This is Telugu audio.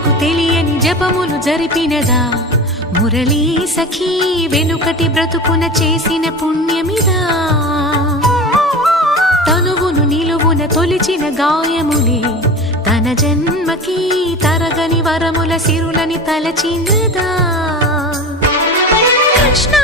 జనులకు తెలియని జపములు జరిపినదా మురళీ సఖీ వెనుకటి బ్రతుకున చేసిన పుణ్యమిదా తనువును నిలువున తొలిచిన గాయములే తన జన్మకి తరగని వరముల సిరులని తలచినదా కృష్ణ